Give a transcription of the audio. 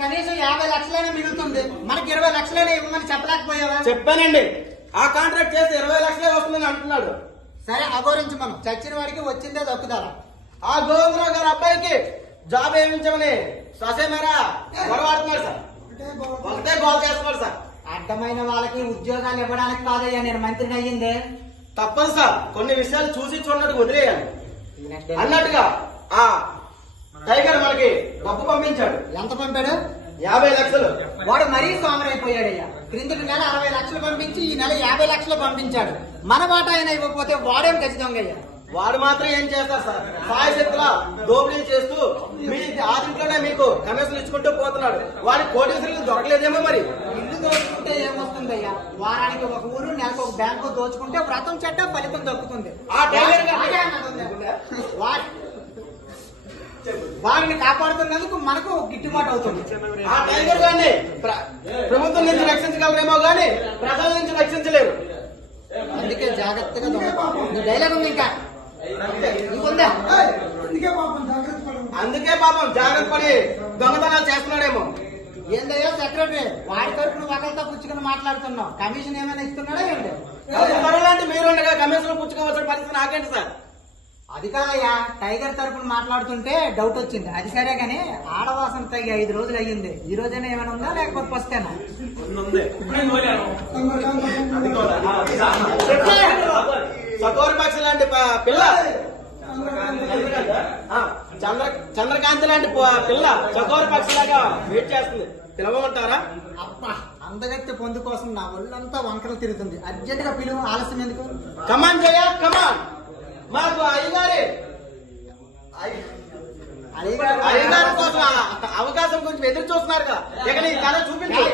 కనీసం యాభై లక్షలైనా మిగులుతుంది. మనకి ఇరవై లక్షలైనా ఇవ్వమని చెప్పలేకపోయావా? చెప్పానండి. ఆ కాంట్రాక్ట్ చేస్తే ఇరవై లక్షలే వస్తుందని అంటున్నాడు. సరే అగోరించి మనం చచ్చిన వాడికి వచ్చిందే దక్కుదారా ఆ గోవిందరావు గారి అబ్బాయికి జాబ్ వేయించమని ససేమేరా గొడవాడుతున్నాడు సార్. ఒకటే గోల్ చేస్తున్నాడు సార్. అడ్డమైన వాళ్ళకి ఉద్యోగాలు ఇవ్వడానికి కాదయ్యా నేను మంత్రిని అయ్యిందే. తప్పదు సార్. కొన్ని విషయాలు చూసి చూడనట్టు వదిలేయాలి అన్నట్టుగా ఆ డబ్బు పంపించాడు. ఎంత పంపాడు? యాభై లక్షలు. వాడు మరీ సోమరైపోయాడయ్యా. క్రిందటి నెల అరవై లక్షలు పంపించి ఈ నెల యాభై లక్షలు పంపించాడు. మన మాట ఆయన ఇవ్వకపోతే వాడేం ఖచ్చితంగా అయ్యా వాడు మాత్రం ఏం చేస్తారు సార్? సాయి శక్తుల దోపిడీ చేస్తూ మీ ఆదింట్లోనే మీకు కమిషన్ ఇచ్చుకుంటూ పోతున్నాడు. వాడి కోటీశ్వరులు దొరకలేదేమో మరి? ఇల్లు దోచుకుంటే ఏమొస్తుందయ్యా? వారానికి ఒక ఊరు నెలకు ఒక బ్యాంకు దోచుకుంటే వ్రతం చెడ్డ ఫలితం దక్కుతుంది. ఆ గారు- అలాగే అన్నది ఉంది. వా- వాడిని కాపాడుతున్నందుకు మనకు గిట్టుబాటు అవుతుంది. ఆ టైగర్ ప్ర- ప్రభుత్వం నుంచి రక్షించగలరేమో గాని ప్రజల నుంచి రక్షించలేరు. అందుకే జాగ్రత్తగా డైలాగ్ ఉంది ఇంకా. ఇంకొందా? అందుకే పాపం జాగ్రత్త పడి దొంగతనాలు చేస్తున్నాడేమో. ఏందయ్యో సెక్రటరీ? వాడి తరపున ఒకరితో పుచ్చుకుని మాట్లాడుతున్నావు. కమిషన్ ఏమైనా ఇస్తున్నాడా ఏంటి? మరలాంటి మీరుండగా కమిషన్ పుచ్చుకోవాల్సిన పరిస్థితి నాకేంటి సార్? అది కాదయ్యా టైగర్ తరపున మాట్లాడుతుంటే డౌట్ వచ్చింది. అది సరే గానీ ఆడవాసన తగ్గి ఐదు రోజులు అయ్యింది. ఈ రోజైనా ఏమైనా ఉందా? లేకపోతే వస్తేనా సతోరి పక్షి లాంటి పిల్ల. చంద్ర చంద్రకాంతి లాంటి పిల్ల చతోరి పక్షి లాగా వెయిట్ చేస్తుంది. పిలవమంటారా? అబ్బా అందగత్తి పొందు కోసం నా ఒళ్ళంతా వంకరలు తిరుగుతుంది. అర్జెంట్గా పిలువు ఆలస్యం ఎందుకు? కమాన్ జయ కమాన్ మాకు అయ్యగారి అయ్య- అడిగాడు. అయ్యగారి కోసం ఆ అవకాశం గురించి ఎదురు చూస్తున్నారు ఇక నీ తల చూపించు.